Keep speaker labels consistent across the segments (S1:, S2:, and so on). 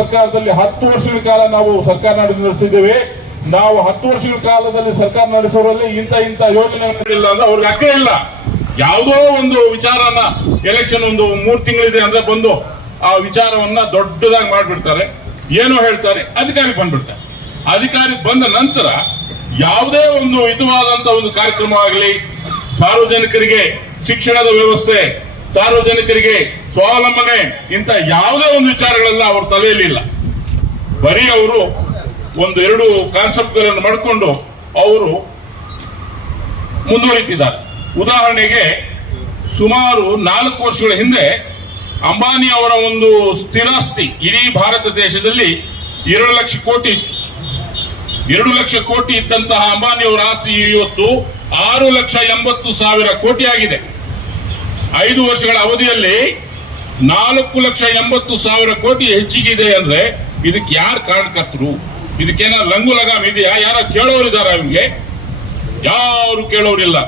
S1: ಸರ್ಕಾರದಲ್ಲಿ ಹತ್ತು ವರ್ಷಗಳ ಕಾಲ ನಾವು ಸರ್ಕಾರ ನಡೆಸಿದ್ದೇವೆ. ನಾವು ಹತ್ತು ವರ್ಷಗಳ ಕಾಲದಲ್ಲಿ ಸರ್ಕಾರ ನಡೆಸೋರಲ್ಲಿ ಇಂಥ ಇಂಥ ಯೋಜನೆಗಳಿಲ್ಲ ಅಂದ್ರೆ ಅವ್ರಿಗೆ ಅಕ್ಕ ಇಲ್ಲ. ಯಾವುದೋ ಒಂದು ವಿಚಾರನ ಎಲೆಕ್ಷನ್ ಒಂದು ಮೂರು ತಿಂಗಳಿದೆ ಅಂದ್ರೆ ಬಂದು ಆ ವಿಚಾರವನ್ನ ದೊಡ್ಡದಾಗಿ ಮಾಡಿಬಿಡ್ತಾರೆ. ಏನೋ ಹೇಳ್ತಾರೆ, ಅಧಿಕಾರಿ ಬಂದ್ಬಿಡ್ತಾರೆ. ಅಧಿಕಾರಿ ಬಂದ ನಂತರ ಯಾವುದೇ ಒಂದು ಹಿತವಾದಂತ ಒಂದು ಕಾರ್ಯಕ್ರಮ ಆಗಲಿ, ಸಾರ್ವಜನಿಕರಿಗೆ ಶಿಕ್ಷಣದ ವ್ಯವಸ್ಥೆ, ಸಾರ್ವಜನಿಕರಿಗೆ ಸ್ವಾವಲಂಬನೆ ಇಂಥ ಯಾವುದೇ ಒಂದು ವಿಚಾರಗಳೆಲ್ಲ ಅವ್ರ ತಲೆಯಲ್ಲಿ ಇಲ್ಲ. ಬರೀ ಅವರು ಒಂದು ಎರಡು ಕಾನ್ಸೆಪ್ಟ್ಗಳನ್ನು ಮಾಡಿಕೊಂಡು ಅವರು ಮುಂದುವರಿತಿದ್ದಾರೆ. ಉದಾಹರಣೆಗೆ ಸುಮಾರು ನಾಲ್ಕು ವರ್ಷಗಳ ಹಿಂದೆ ಅಂಬಾನಿ ಅವರ ಒಂದು ಸ್ಥಿರಾಸ್ತಿ ಇಡೀ ಭಾರತ ದೇಶದಲ್ಲಿ ಎರಡು ಲಕ್ಷ ಕೋಟಿ, ಎರಡು ಲಕ್ಷ ಕೋಟಿ ಇದ್ದಂತಹ ಅಂಬಾನಿ ಅವರ ಆಸ್ತಿ ಇವತ್ತು ಆರು ಲಕ್ಷ ಎಂಬತ್ತು ಸಾವಿರ ಕೋಟಿ ಆಗಿದೆ. ಐದು ವರ್ಷಗಳ ಅವಧಿಯಲ್ಲಿ ನಾಲ್ಕು ಲಕ್ಷ ಎಂಬತ್ತು ಸಾವಿರ ಕೋಟಿ ಹೆಚ್ಚಿಗಿದೆ ಅಂದ್ರೆ ಇದಕ್ಕೆ ಯಾರು ಕಾರಣಕರ್ತರು ಇದಕ್ಕೇನ ಲಂಗು ಲಗಾಮ್ ಇದೆಯಾ? ಯಾರ ಕೇಳೋರಿದಾರ ಅವ್ರಿಗೆ. ಯಾರು ಕೇಳೋರಿಲ್ಲ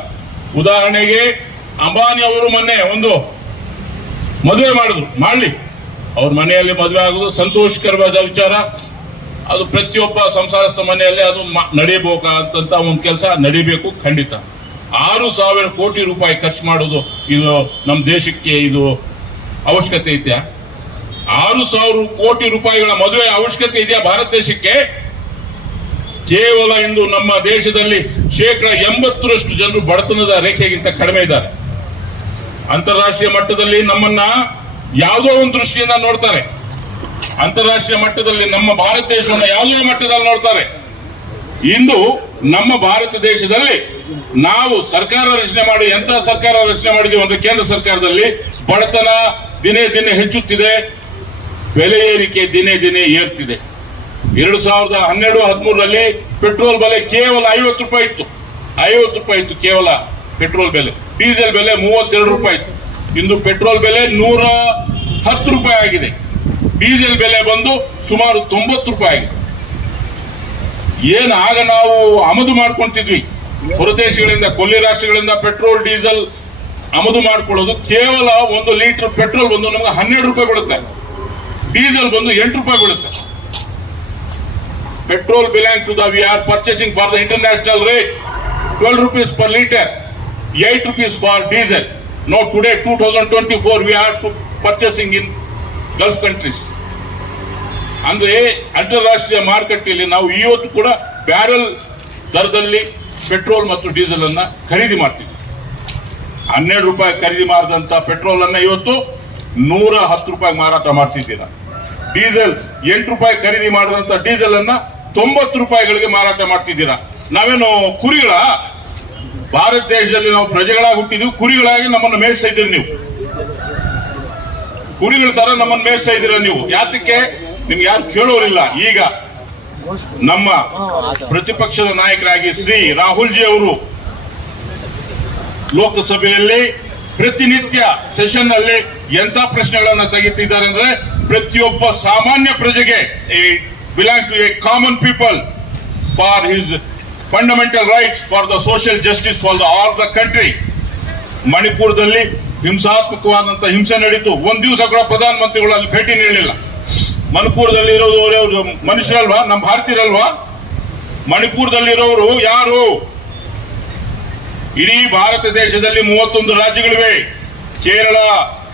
S1: ಉದಾಹರಣೆಗೆ ಅಂಬಾನಿ ಅವರು ಮೊನ್ನೆ ಒಂದು ಮದುವೆ ಮಾಡಿದ್ರು. ಮಾಡ್ಲಿ. ಅವ್ರ ಮನೆಯಲ್ಲಿ ಮದುವೆ ಆಗುದು ಸಂತೋಷಕರವಾದ ವಿಚಾರ. ಅದು ಪ್ರತಿಯೊಬ್ಬ ಸಂಸಾರಸ್ಥ ಮನೆಯಲ್ಲಿ ಅದು ನಡೀಬೇಕಂತ ಒಂದು ಕೆಲಸ ನಡಿಬೇಕು ಖಂಡಿತ. ಆರು ಸಾವಿರ ಕೋಟಿ ರೂಪಾಯಿ ಖರ್ಚು ಮಾಡೋದು ಇದು ನಮ್ಮ ದೇಶಕ್ಕೆ ಇದು ಅವಶ್ಯಕತೆ ಇದೆಯಾ? ಆರು ಸಾವಿರ ಕೋಟಿ ರೂಪಾಯಿಗಳ ಮದುವೆ ಅವಶ್ಯಕತೆ ಇದೆಯಾ ಭಾರತ ದೇಶಕ್ಕೆ? ಕೇವಲ ಇಂದು ನಮ್ಮ ದೇಶದಲ್ಲಿ ಶೇಕಡ ಎಂಬತ್ತರಷ್ಟು ಜನರು ಬಡತನದ ರೇಖೆಗಿಂತ ಕಡಿಮೆ ಇದ್ದಾರೆ. ಅಂತಾರಾಷ್ಟ್ರೀಯ ಮಟ್ಟದಲ್ಲಿ ನಮ್ಮನ್ನ ಯಾವುದೋ ಒಂದು ದೃಷ್ಟಿಯಿಂದ ನೋಡ್ತಾರೆ. ಅಂತಾರಾಷ್ಟ್ರೀಯ ಮಟ್ಟದಲ್ಲಿ ನಮ್ಮ ಭಾರತ ದೇಶವನ್ನು ಯಾವುದೋ ಮಟ್ಟದಲ್ಲಿ ನೋಡ್ತಾರೆ. ಇಂದು ನಮ್ಮ ಭಾರತ ದೇಶದಲ್ಲಿ ನಾವು ಸರ್ಕಾರ ರಚನೆ ಮಾಡಿ ಎಂತ ಸರ್ಕಾರ ರಚನೆ ಮಾಡಿದೀವಿ ಅಂದ್ರೆ ಕೇಂದ್ರ ಸರ್ಕಾರದಲ್ಲಿ ಬಡತನ ದಿನೇ ದಿನೇ ಹೆಚ್ಚುತ್ತಿದೆ. ಬೆಲೆ ಏರಿಕೆ ದಿನೇ ದಿನೇ ಏರ್ತಿದೆ. ಎರಡು ಸಾವಿರದ ಹನ್ನೆರಡು ಹದಿಮೂರರಲ್ಲಿ ಪೆಟ್ರೋಲ್ ಬೆಲೆ ಕೇವಲ ಐವತ್ತು ರೂಪಾಯಿ ಇತ್ತು. ಐವತ್ತು ರೂಪಾಯಿ ಇತ್ತು ಕೇವಲ ಪೆಟ್ರೋಲ್ ಬೆಲೆ. ಡೀಸೆಲ್ ಬೆಲೆ ಮೂವತ್ತೆರಡು ರೂಪಾಯಿ ಇತ್ತು. ಇಂದು ಪೆಟ್ರೋಲ್ ಬೆಲೆ ನೂರ ಹತ್ತು ರೂಪಾಯಿ ಆಗಿದೆ. ಡೀಸೆಲ್ ಬೆಲೆ ಬಂದು ಸುಮಾರು ತೊಂಬತ್ತು ರೂಪಾಯಿ ಆಗಿದೆ. ಏನು ಆಗ ನಾವು ಆಮದು ಮಾಡ್ಕೊಂತಿದ್ವಿ. ಹೊರದೇಶಗಳಿಂದ, ಕೊಲ್ಲಿ ರಾಷ್ಟ್ರಗಳಿಂದ ಪೆಟ್ರೋಲ್, ಡೀಸೆಲ್ ಆಮದು ಮಾಡ್ಕೊಳ್ಳೋದು ಕೇವಲ ಒಂದು ಲೀಟರ್ ಪೆಟ್ರೋಲ್ ಬಂದು ನಮ್ಗೆ ಹನ್ನೆರಡು ರೂಪಾಯಿ ಬೀಳುತ್ತೆ. ಡೀಸೆಲ್ ಬಂದು ಎಂಟು ರೂಪಾಯಿ ಬೀಳುತ್ತೆ. Petrol belong to their purchasing for the international rate twelve rupees per litre eight rupees for diesel no today two thousand twenty four we are to purchasing in Gulf countries ಅಂದ್ರೆ ಅಂತಾರಾಷ್ಟ್ರೀಯ ಮಾರುಕಟ್ಟೆಯಲ್ಲಿ ನಾವು ಇವತ್ತು ಕೂಡ ಬ್ಯಾರಲ್ ದರದಲ್ಲಿ petrol ಮತ್ತು diesel ಅನ್ನ ಖರೀದಿ ಮಾಡ್ತೀವಿ ಹನ್ನೆರಡು ರೂಪಾಯಿ ಖರೀದಿ ಮಾಡಿದಂತ ಪೆಟ್ರೋಲ್ ಅನ್ನ ಇವತ್ತು ನೂರ ಹತ್ತು ರೂಪಾಯಿ ಮಾರಾಟ ಮಾಡ್ತಿದ್ದೀರಾ. ಡೀಸೆಲ್ ಎಂಟು ರೂಪಾಯಿ ಖರೀದಿ ಮಾಡಿದಂತ ಡೀಸೆಲ್ ಅನ್ನ ತೊಂಬತ್ತು ರೂಪಾಯಿಗಳಿಗೆ ಮಾರಾಟ ಮಾಡ್ತಿದ್ದೀರಾ. ನಾವೇನು ಕುರಿಗಳ? ಭಾರತ ದೇಶದಲ್ಲಿ ನಾವು ಪ್ರಜೆಗಳಾಗಿ ಹುಟ್ಟಿದೀವಿ, ಕುರಿಗಳಾಗಿ ನಮ್ಮನ್ನು ಮೇಯಿಸ್ತಾ ಇದ್ದೀರಿ ನೀವು. ಕುರಿಗಳ ತರ ನಮ್ಮನ್ನು ಮೇಯಿಸ್ತಾ ಇದ್ದೀರಾ ನೀವು. ಯಾತಕ್ಕೆ? ನಿಮ್ಗೆ ಯಾರು ಕೇಳೋರಿಲ್ಲ. ಈಗ ನಮ್ಮ ಪ್ರತಿಪಕ್ಷದ ನಾಯಕರಾಗಿ ಶ್ರೀ ರಾಹುಲ್ ಜಿ ಅವರು ಲೋಕಸಭೆಯಲ್ಲಿ ಪ್ರತಿನಿತ್ಯ ಸೆಷನ್ನಲ್ಲಿ ಎಂತ ಪ್ರಶ್ನೆಗಳನ್ನ ತೆಗೆತಿದ್ದಾರೆ ಅಂದ್ರೆ ಪ್ರತಿಯೊಬ್ಬ ಸಾಮಾನ್ಯ ಪ್ರಜೆಗೆ belong to a common people for his fundamental rights for the social justice for the all the country ಮಣಿಪುರದಲ್ಲಿ ಹಿಂಸಾತ್ಮಕವಾದಂತ ಹಿಂಸೆ ನಡೀತು. ಒಂದ್ ದಿವಸ ಕೂಡ ಪ್ರಧಾನಮಂತ್ರಿಗಳು ಅಲ್ಲಿ ಭೇಟಿ ನೀಡಲಿಲ್ಲ. ಮಣಿಪುರದಲ್ಲಿ ಇರೋದು ಮನುಷ್ಯರಲ್ವಾ? ನಮ್ಮ ಭಾರತೀಯರಲ್ವಾ? ಮಣಿಪುರದಲ್ಲಿರೋರು ಯಾರು? ಇಡೀ ಭಾರತ ದೇಶದಲ್ಲಿ ಮೂವತ್ತೊಂದು ರಾಜ್ಯಗಳಿವೆ. ಕೇರಳ,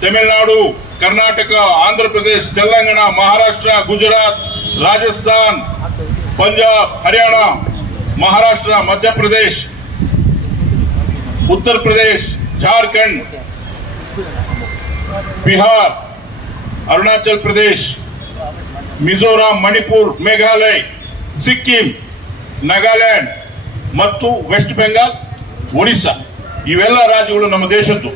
S1: ತಮಿಳುನಾಡು, ಕರ್ನಾಟಕ ಆಂಧ್ರ ಪ್ರದೇಶ ತೆಲಂಗಾಣ, ಮಹಾರಾಷ್ಟ್ರ, ಗುಜರಾತ್, ರಾಜಸ್ಥಾನ್, ಪಂಜಾಬ್, ಹರಿಯಾಣ, ಮಹಾರಾಷ್ಟ್ರ, ಮಧ್ಯಪ್ರದೇಶ, ಉತ್ತರ ಪ್ರದೇಶ್, ಜಾರ್ಖಂಡ್, ಬಿಹಾರ್, ಅರುಣಾಚಲ್ ಪ್ರದೇಶ್, ಮಿಜೋರಾಂ, ಮಣಿಪುರ್, ಮೇಘಾಲಯ, ಸಿಕ್ಕಿಂ, ನಾಗಾಲ್ಯಾಂಡ್ ಮತ್ತು ವೆಸ್ಟ್ ಬೆಂಗಾಲ್. ಒರಿಸ್ಸಾ. ಇವೆಲ್ಲ ರಾಜ್ಯಗಳು ನಮ್ಮ ದೇಶದ್ದು.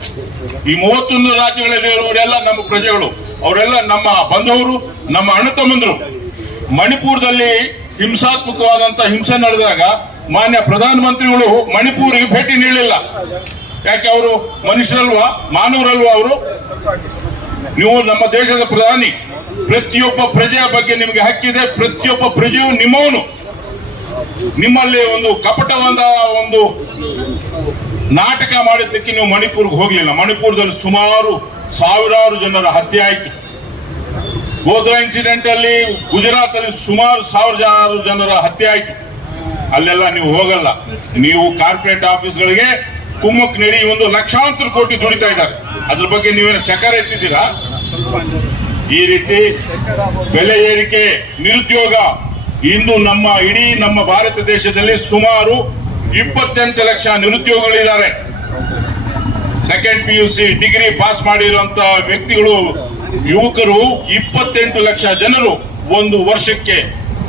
S1: ಈ ಮೂವತ್ತೊಂದು ರಾಜ್ಯಗಳಲ್ಲಿ ಇರುವವರೆಲ್ಲ ನಮ್ಮ ಪ್ರಜೆಗಳು. ಅವರೆಲ್ಲ ನಮ್ಮ ಬಂಧುವರು, ನಮ್ಮ ಅಣ್ಣ ತಮ್ಮಂದಿರು. ಮಣಿಪುರದಲ್ಲಿ ಹಿಂಸಾತ್ಮಕವಾದಂತ ಹಿಂಸೆ ನಡೆದಾಗ ಮಾನ್ಯ ಪ್ರಧಾನಮಂತ್ರಿಗಳು ಮಣಿಪುರಿಗೆ ಭೇಟಿ ನೀಡಲಿಲ್ಲ. ಯಾಕೆ ಅವರು ಮನುಷ್ಯರಲ್ವಾ? ಮಾನವರಲ್ವಾ ಅವರು? ನೀವು ನಮ್ಮ ದೇಶದ ಪ್ರಧಾನಿ. ಪ್ರತಿಯೊಬ್ಬ ಪ್ರಜೆಯ ಬಗ್ಗೆ ನಿಮಗೆ ಹಕ್ಕಿದೆ. ಪ್ರತಿಯೊಬ್ಬ ಪ್ರಜೆಯು ನಿಮ್ಮವನು. ನಿಮ್ಮಲ್ಲಿ ಒಂದು ಕಪಟವಾದ ಒಂದು ನಾಟಕ ಮಾಡಿದ್ದಕ್ಕೆ ನೀವು ಮಣಿಪುರ್ಗೆ ಹೋಗ್ಲಿಲ್ಲ. ಮಣಿಪುರದಲ್ಲಿ ಸುಮಾರು ಸಾವಿರಾರು ಜನರ ಹತ್ಯೆ ಆಯ್ತು. ಗೋದ್ರಾ ಇನ್ಸಿಡೆಂಟ್ ಅಲ್ಲಿ ಗುಜರಾತ್ ಅಲ್ಲಿ ಸುಮಾರು ಸಾವಿರ ಜನ ಜನರ ಹತ್ಯೆ ಆಯ್ತು. ಅಲ್ಲೆಲ್ಲ ನೀವು ಹೋಗಲ್ಲ. ನೀವು ಕಾರ್ಪೊರೇಟ್ ಆಫೀಸ್ಗಳಿಗೆ ಕುಮ್ಮಕ್ ನೆರಿ ಒಂದು ಲಕ್ಷಾಂತರ ಕೋಟಿ ದುಡಿತಾ ಇದ್ದಾರೆ. ಅದ್ರ ಬಗ್ಗೆ ನೀವೇನು ಚಕರ ಎತ್ತಿದ್ದೀರಾ? ಈ ರೀತಿ ಬೆಲೆ ಏರಿಕೆ, ನಿರುದ್ಯೋಗ ಇಂದು ನಮ್ಮ ಇಡೀ ನಮ್ಮ ಭಾರತ ದೇಶದಲ್ಲಿ ಸುಮಾರು ಇಪ್ಪತ್ತೆಂಟು lakh ನಿರುದ್ಯೋಗಿಗಳಿದ್ದಾರೆ. Second P U C degree pass ಮಾಡಿರುವಂತ ವ್ಯಕ್ತಿಗಳು, ಯುವಕರು, ಇಪ್ಪತ್ತೆಂಟು ಲಕ್ಷ ಜನರು ಒಂದು ವರ್ಷಕ್ಕೆ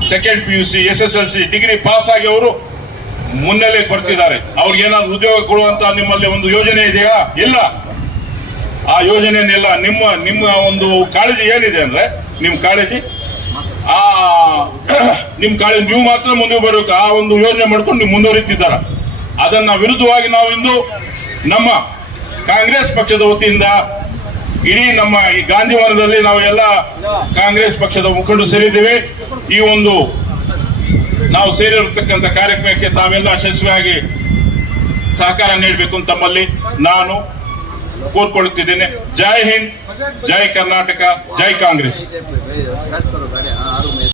S1: second P U C S S L C degree pass ಆಗಿ ಅವರು ಮುನ್ನೆಲೆ ಬರ್ತಿದ್ದಾರೆ. ಅವ್ರಿಗೆ ಏನಾದ್ರು ಉದ್ಯೋಗ ಕೊಡುವಂತ ನಿಮ್ಮಲ್ಲಿ ಒಂದು ಯೋಜನೆ ಇದೆಯಾ? ಇಲ್ಲ. ಆ ಯೋಜನೆಯನ್ನೆಲ್ಲ ನಿಮ್ಮ ನಿಮ್ಮ ಒಂದು ಕಾಳಜಿ ಏನಿದೆ ಅಂದ್ರೆ, ನಿಮ್ಮ ಕಾಳಜಿ ಆ, ನಿಮ್ ಕಾಳಿ ನೀವು ಮಾತ್ರ ಮುಂದೆ ಬರಬೇಕು ಆ ಒಂದು ಯೋಜನೆ ಮಾಡ್ಕೊಂಡು ನೀವು ಮುಂದುವರಿತಿದ್ದಾರ ಅದನ್ನ ವಿರುದ್ಧವಾಗಿ ನಾವು ಇಂದು ನಮ್ಮ ಕಾಂಗ್ರೆಸ್ ಪಕ್ಷದ ವತಿಯಿಂದ ಇಡೀ ನಮ್ಮ ಈ ಗಾಂಧಿವನದಲ್ಲಿ ನಾವು ಎಲ್ಲ ಕಾಂಗ್ರೆಸ್ ಪಕ್ಷದ ಮುಖಂಡರು ಸೇರಿದ್ದೇವೆ. ಈ ಒಂದು ನಾವು ಸೇರಿರತಕ್ಕಂಥ ಕಾರ್ಯಕ್ರಮಕ್ಕೆ ತಾವೆಲ್ಲ ಯಶಸ್ವಿಯಾಗಿ ಸಹಕಾರ ನೀಡಬೇಕು ಅಂತ ತಮ್ಮಲ್ಲಿ ನಾನು ಕೋರ್ಕೊಳ್ಳುತ್ತಿದ್ದೇನೆ ಜೈ ಹಿಂದ್, ಜೈ ಕರ್ನಾಟಕ, ಜೈ ಕಾಂಗ್ರೆಸ್.